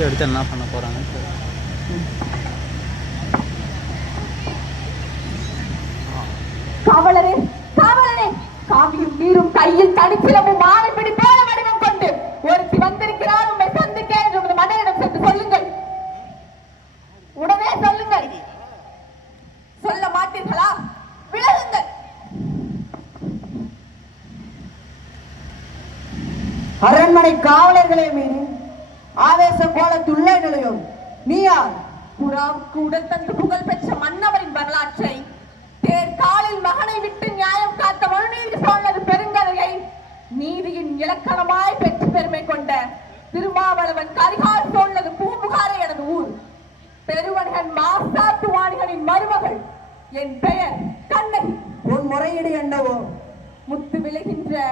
Selfie எடுத்து என்ன பண்ண போகிறாங்க. காவலரே காவலரே, காவியும் நீரும் கையில் தனிச்சிலமும் ஆணைப்படி போல வடிவம் கொண்டு ஒருத்தி வந்திருக்கிறார், உண்மை சந்திக்க என்று மனையிடம் சென்று சொல்லுங்கள். உடனே சொல்லுங்கள். சொல்ல மாட்டீர்களா? விலகுங்கள். அரண்மனை காவலர்களே மீறி ஆவேச கோலத்துள்ள நிலையம் நீ யார்? புறாவுக்கு உடல் தந்து புகழ் பெற்ற மன்னவரின் வரலாற்றை தேர்காலில் மகனை விட்டு நியாயம் காத்த மனுநீதி சொன்னது பெருங்கதையை நீதியின் இலக்கணமாய் பெற்று பெருமை கொண்ட திருமாவளவன் கரிகால் சொன்னது பூம்புகாரை எனது ஊர். பெருவணிகன் மாசாத்து வாணிகனின் மருமகள். என் பெயர் கண்ணகி. உன் முறையீடு என்னவோ? முத்து விளைகின்ற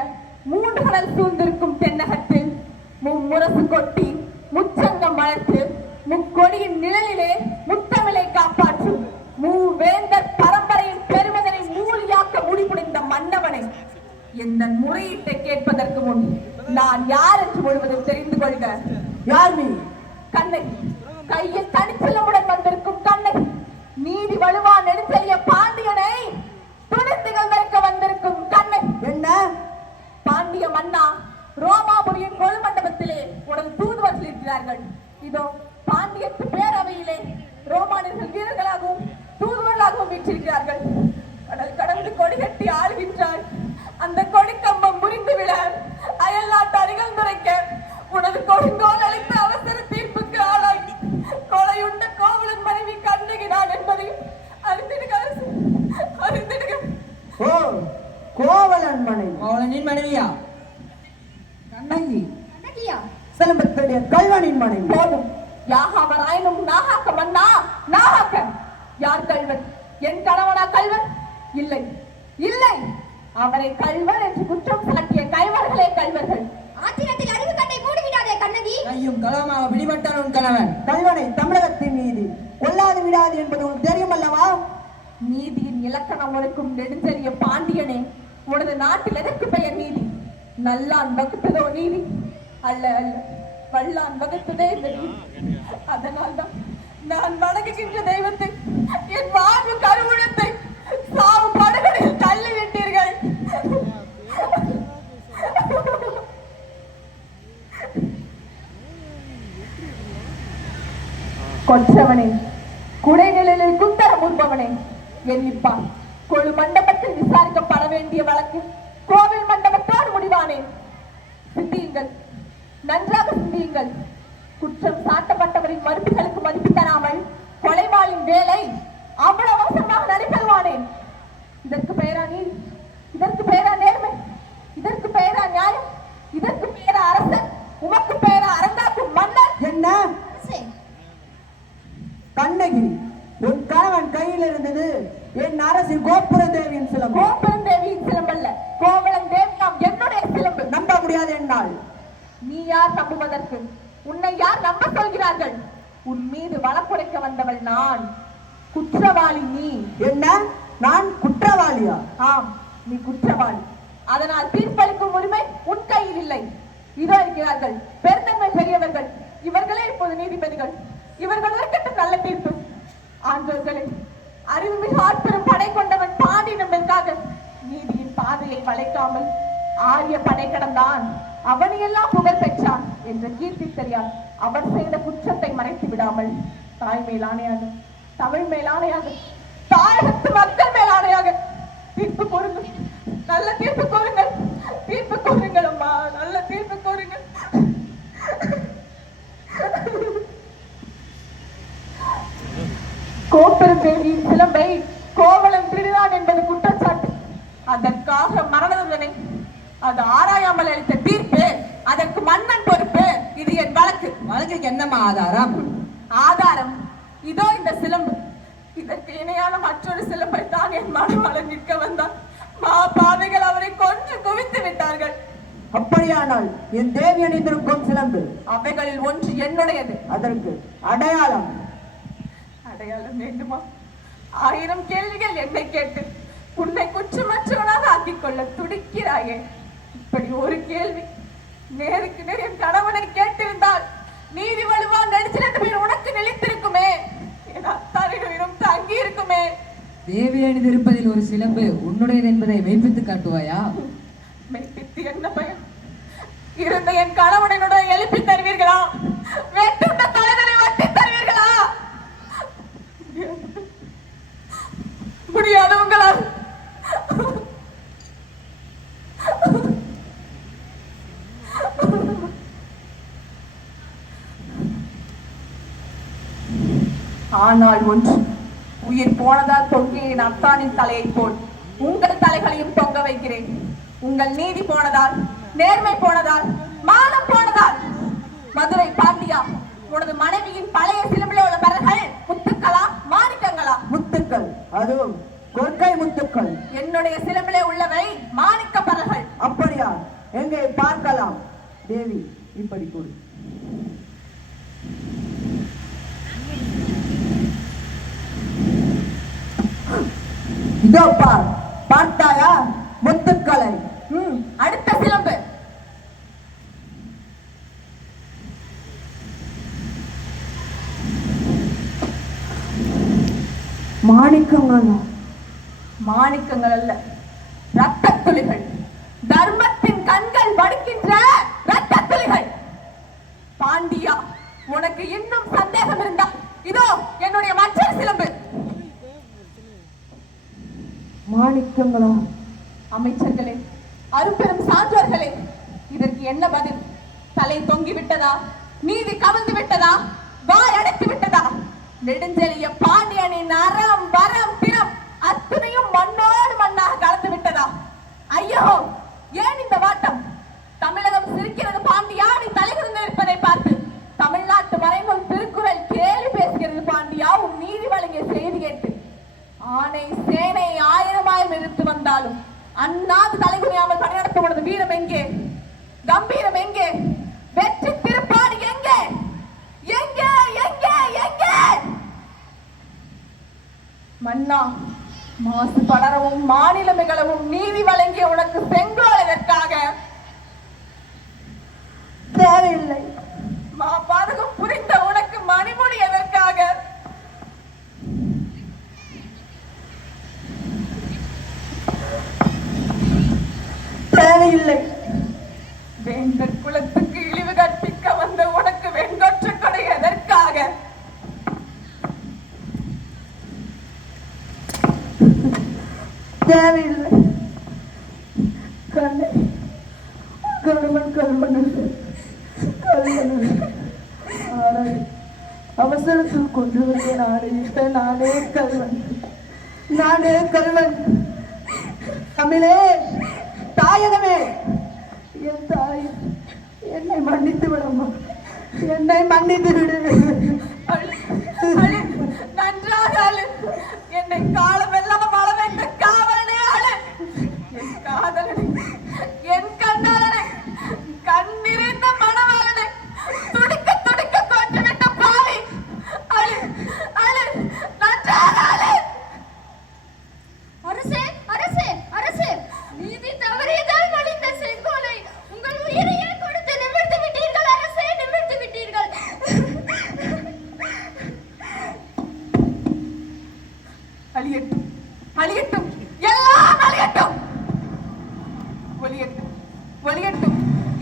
மூன்று கடல் சூழ்ந்திருக்கும் தென்னகத்தில் மும்முரசு கொட்டி முச்சங்கம் வளர்த்து முக்கொடியின் நிழலிலே முத்தமிழை காப்பாற்றும் மூவேந்தர் பரம்பரையின் பெருமதனை மூலியாக்க முடிமுடிந்த மன்னவனை எந்த முறையீட்டை கேட்பதற்கு முன் நான் யார் என்று முழுவதும் தெரிந்து கொள்க. யார் நீ? கண்ணகி. கையில் தனிச்சலமுடன் வந்திருக்கும் கண்ணகி. நீதி வலுவா நெடுஞ்செழிய பாண்டியனை துணிந்துகள் வைக்க வந்திருக்கும் கண்ணகி. என்ன? பாண்டிய மன்னா, ரோமாபுரியின் கொழு மண்டபத்திலே உடன் தூதுவர்கள் இருக்கிறார்கள். இதோ பாண்டியத்து பேரவையிலே ரோமானியர்கள் வீரர்களாகவும் தூதுவர்களாகவும் வீற்றிருக்கிறார்கள். கடல் கடந்து கொடி கட்டி ஆளுகின்றார். அந்த கொடிக்கம்பம் முறிந்து விட அயல் நாட்டு அருகில் நுரைக்க உனது கொடுங்கோல் அளித்த அவசர தீர்ப்புக்கு ஆளாகி கொலையுண்ட கோவலன் மனைவி கண்ணகினான் என்பதையும் அறிந்திடுக. ஓ, கோவலன் மனைவி. கோவலனின் மனைவியா? கண்ணகி. கண்ணகியா? சிலம்பத்துடைய கல்வனின் மனைவி. போதும். யாகாவராயினும் நாகாக்க மன்னா, நாகாக்க. யார் கல்வன்? என் கணவனா கல்வன்? இல்லை இல்லை, அவரை கல்வன் என்று குற்றம் சாட்டிய கைவர்களே கல்வர்கள். ஆத்திரத்தில் அறிவு கட்டை மூடிவிடாதே கண்ணகி. கையும் களமாக பிடிபட்டான் உன் கணவன். கல்வனை தமிழகத்தின் நீதி கொல்லாது விடாது என்பது உனக்கு தெரியும் அல்லவா? நீதியின் இலக்கணம் ஒழுக்கும் நெடுஞ்செறிய பாண்டியனே, உனது நாட்டில் எதற்கு பெயர் நீதி? நல்லான் வகுத்ததோ நீதி? அல்ல அல்ல, வல்லான் வகுத்ததே இந்த நீதி. அதனால்தான் நான் வணங்குகின்ற தெய்வத்தை, என் வாழ்வு கருவுழத்தை சாவு படுகொலையில் தள்ளிவிட்டீர்கள். கொற்றவனே, குடைநிழலில் குந்தரம் உண்பவனே, எண்ணிப்பான். கொழு மண்டபத்தில் விசாரிக்கப்பட வேண்டிய வழக்கு கோவில் மண்டபத்தோடு முடிவானேன். சிந்தியுங்கள், நன்றாக சிந்தியுங்கள். குற்றம் சாட்டப்பட்டவரின் மறுப்புகளுக்கு மதிப்பு தராமல் கொலைவாளின் வேலை அவ்வளவு அவசரமாக நடைபெறுவானேன். இதற்கு பெயரா நீதி? இதற்கு பெயரா நேர்மை? இதற்கு பெயரா நியாயம்? இதற்கு பெயரா அரசன்? உமக்கு பெயரா அரங்காக்கும் மன்னர்? என்ன? கண்ணகி, உன் கணவன் கையில் இருந்தது என் அரசின் கோபுரம் தேவியின் சிலம்பு. கோபுரம் தேவியின் சிலம்பல்ல, கோவலன் தேவியாம் என்னுடைய சிலம்பு. நம்ப முடியாது என்னால். நீ யார் நம்புவதற்கு? உன்னை யார் நம்ப சொல்கிறார்கள்? உன் மீது வழக்குரைக்க வந்தவள் நான். குற்றவாளி நீ. என்ன? நான் குற்றவாளியா? ஆம், நீ குற்றவாளி. அதனால் தீர்ப்பளிக்கும் உரிமை உன் கையில் இல்லை. இதோ இருக்கிறார்கள் பெருந்தன்மை பெரியவர்கள். இவர்களே இப்போது நீதிபதிகள். இவர்கள் இருக்கட்டும் நல்ல தீர்ப்பு. ஆண்டோர்களே, அறிவுமிகு ஆட்பெரும் படை கொண்டவன் பாண்டியன் என்பதற்காக நீதியின் பாதையை வளைக்காமல் ஆரிய படை கடந்தான், அவனையெல்லாம் புகழ் பெற்றான் என்ற கீர்த்தி தெரியால் அவர் செய்த குற்றத்தை மறைத்து விடாமல் தாய் மேலானையாக, தமிழ் மேலானையாக, தாயகத்து மக்கள் மேலானையாக தீர்ப்பு கூறுங்கள். நல்ல தீர்ப்பு கூறுங்கள். தீர்ப்பு கூறுங்கள் அம்மா, நல்ல தீர்ப்பு கூறுங்கள். கோப்பெரும் தேவியின் சிலம்பை கோவலன் திருடினான் என்பது குற்றச்சாட்டு. அதற்காக மரண தண்டனை. அது ஆராயாமல் அளித்த தீர்ப்பு. அதற்கு மன்னன் பொறுப்பு. இது என் வழக்கு. வழக்குக்கு என்னம்மா ஆதாரம்? ஆதாரம் இதோ இந்த சிலம்பு. இதற்கு இணையான மற்றொரு சிலம்பை தான் என் மனவாளன் நிற்க வந்தான். மா பாவைகள் அவரை கொன்று குவித்து விட்டார்கள். அப்படியானால் என் தேவி அணிந்திருக்கும் சிலம்பு அவைகளில் ஒன்று என்னுடையது. அதற்கு அடையாளம்? அடையாளம் வேண்டுமா? 1000 கேள்விகள் என்னை கேட்டு உன்னை குற்றமற்றவனாக ஆக்கிக் கொள்ள துடிக்கிறாயே. இப்படி ஒரு கேள்வி நேருக்கு நேர் என் கணவனை கேட்டிருந்தால் நீதி வலுவா தேவி அணிந்திருப்பதில் ஒரு சிலம்பு உன்னுடையது என்பதை மெய்ப்பித்து காட்டுவாயா? மெய்ப்பித்து என்ன பயன்? இருந்த என் கணவனுடன் எழுப்பி தருவீர்களா? வெட்டுண்ட தலைவனை வட்டி தருவீர்களா? முடியாது உங்களால். ஆனால் ஒன்று, உயிர் போனதால் தொங்கிய என் அத்தானின் தலையை போல் உங்கள் தலைகளையும் தொங்க வைக்கிறேன். உங்கள் நீதி போனதால், நேர்மை போனதால், மானம் போனதால், மதுரை பாண்டியா, உனது மனைவியின் பழைய சிலம்பில் உள்ள பரல்கள் முத்துக்களா மாணிக்கங்களா? முத்துக்கள், அதுவும் கொற்கை முத்துக்கள். என்னுடைய சிலம்பிலே உள்ளவை மாணிக்க பரல்கள். அப்படியா? எங்கே பார்க்கலாம். தேவி, இப்படி கொடு. இதோ பார், பார்த்தாயா முத்துக்களை? அடுத்த சிலம்பு. மாணிக்கங்கள். மாணிக்கங்கள் அல்ல, ரத்த துளிகள். தர்மத்தின் கண்கள் வடுக்கின்ற ரத்த துளிகள். பாண்டியா, உனக்கு இன்னும் சந்தேகம் இருந்தா இதோ என்னுடைய மற்றொரு சிலம்பு. மாணிக்கங்களா? அமைச்சர்களே, அரும்பெரும் சான்றோர்களே, இதற்கு என்ன பதில்? தலை தொங்கி விட்டதா? நீதி கவிழ்ந்து விட்டதா? வாய் அடைத்து விட்டதா? நெடுஞ்செழிய பாண்டியனின் அறம் வரம் திறம் அத்தனையும் மண்ணோடு மண்ணாக கலந்து விட்டதா? ஐயோ, ஏன் இந்த வாட்டம்? தமிழகம் சிரிக்கிறது பாண்டியா நீ தலைகுனிந்து இருப்பதை பார்த்து. தமிழ்நாட்டு மறைநூல் திருக்குறள் கேலி பேசுகிறது பாண்டியா உன் நீதி வழங்கிய செய்தி கேட்டு. ஆனை சேனை 1000 எதிர்த்து வந்தாலும் அண்ணாது தலைகுனியாமல் பணிநடத்த உனது வீரம் எங்கே? கம்பீரம் எங்கே? வெற்றி திருப்பாடு எங்கே? எங்கே எங்கே எங்கே? மன்னா, மாசு படரவும் மாநிலம் மிகளவும் நீதி வழங்கிய உனக்கு செங்கோல் எதற்காக? தேவையில்லை. பாதகம் புரிந்த உனக்கு மணிமுடி எதற்காக? தேவையில்லை. வேந்தர் குலத்துக்கு இழிவு கற்பிக்க வந்த உனக்கு வெண்கொற்ற கொடை எதற்காக? தேவையில்லை. கண்ணை கருமன் கருமன் அவசரத்தில் கொண்டு வந்து நாடே நானே கல்வன், நானே கல்வன். தமிழே, தாயகமே, என் தாய், என்னை மன்னித்து விடம்மா, என்னை மன்னித்து விடு. நன்றாக அழு. என்னை காலம் எல்லாம் வாழ வைத்த காவலனே அழு. என் காதலனை, என் கண்ணாளனை, கண்ணிறைந்த மணவாளனை துடிக்க துடிக்க கொன்றுவிட்ட பாவி அழு அழு. நன்றாக அழு. அரசே, அரசே, அரசே, நீதி தவறியதால் வழிந்த செங்கோலை உங்கள் உயிரையே கொடுத்து நிமிர்ந்து விட்டீர்கள் அரசே, நிமிர்ந்து விட்டீர்கள். அழியட்டும், அழியட்டும், எல்லாம் அழியட்டும். ஒளியட்டும், ஒளியட்டும்,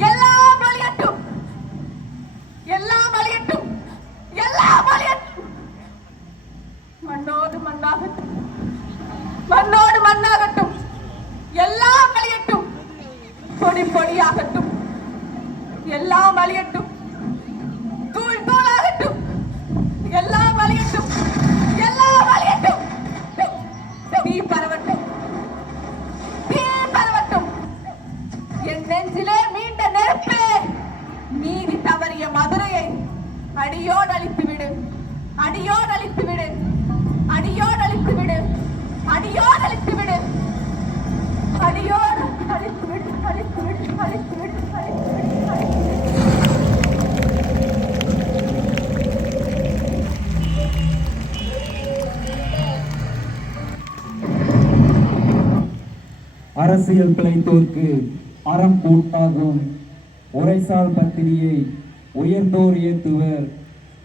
எல்லாம் அழியட்டும். எல்லாம் அழியட்டும், எல்லாம் அழியட்டும். மண்ணோடு மண்ணாகட்டும், மண்ணோடு மண்ணாகட்டும். எல்லாம் அழியட்டும், பொடி பொடியாகட்டும். எல்லாம் அழியட்டும், தூள் தூளாகட்டும். எல்லாம் அழியட்டும், எல்லாம் அழியட்டும். தீ பரவட்டும், தீ பரவட்டும். என் நெஞ்சிலே மீண்ட நெருப்பே, நீதி தவறிய மதுரையை அடியோடு அழித்து விடு, அடியோடு அழித்து விடு, அடியோடு அழித்து விடு, அடியோடு அழித்து விடு, அடியோடு அழித்து விடு, அழித்து விடு, அழித்து விடு, அழித்து விடு, அழித்து விடு. அரசியல் பிழைத்தோர்க்கு அறம் கூட்டாகும். உரைசால் பத்தினியை உயர்ந்தோர் ஏத்துவர்